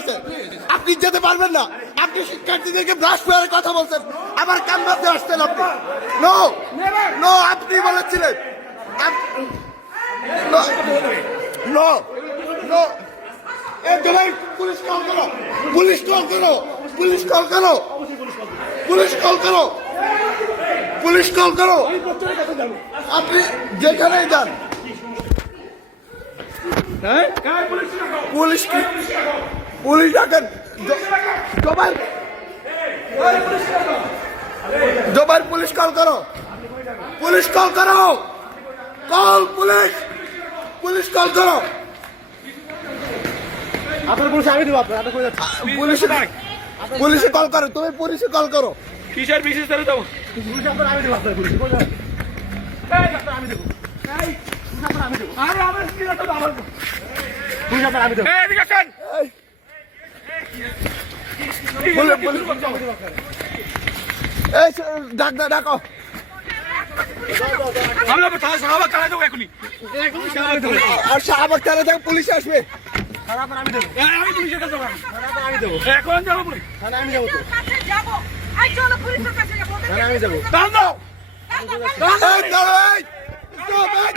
আছে, আপনি যেতে পারবেন না। আপনি শিক্ষার্থীদেরকে ব্রাশ পেয়ারের কথা বলছেন, আবার কান্নাতে আসছেন আপনি। নো নো, আপনি বলেছিলেন। নো নো, পুলিশ কল করো, পুলিশ কল করো, পুলিশ কল করো, পুলিশ কল করো, পুলিশ কল করো। আপনি যেখানেই যান, পুলিশ কি, পুলিশ ডাকেন। জোবাইর পুলিশ কল করো, পুলিশ কল করো, কল পুলিশ, পুলিশ কল করো। আপনার পুলিশ আমি দেবো, আপনার পুলিশে কল করো, তুমি পুলিশে কল করো। কিসের বিশেষ করে দেবো? পুলিশ আপনার আমি দেবো, আপনার পুলিশ আমি দেবো, আরে আমার কি রাখো আমার পুলিশ আপনার আমি দেবো। এদিকে আসেন। এই ডাকো। আমরা তাহলে সাহাবা কারা দেবো এখনই? আর শাহবাগ থানা থেকে পুলিশ আসবে। আমি দেবো, আমি পুলিশের কাছে যাবো। আমি দেবো, এখন যাবো পুলিশ। আমি যাবো তো, আমি যাবো। দাও দাও। এই দাঁড়াও, এই, stop, এই।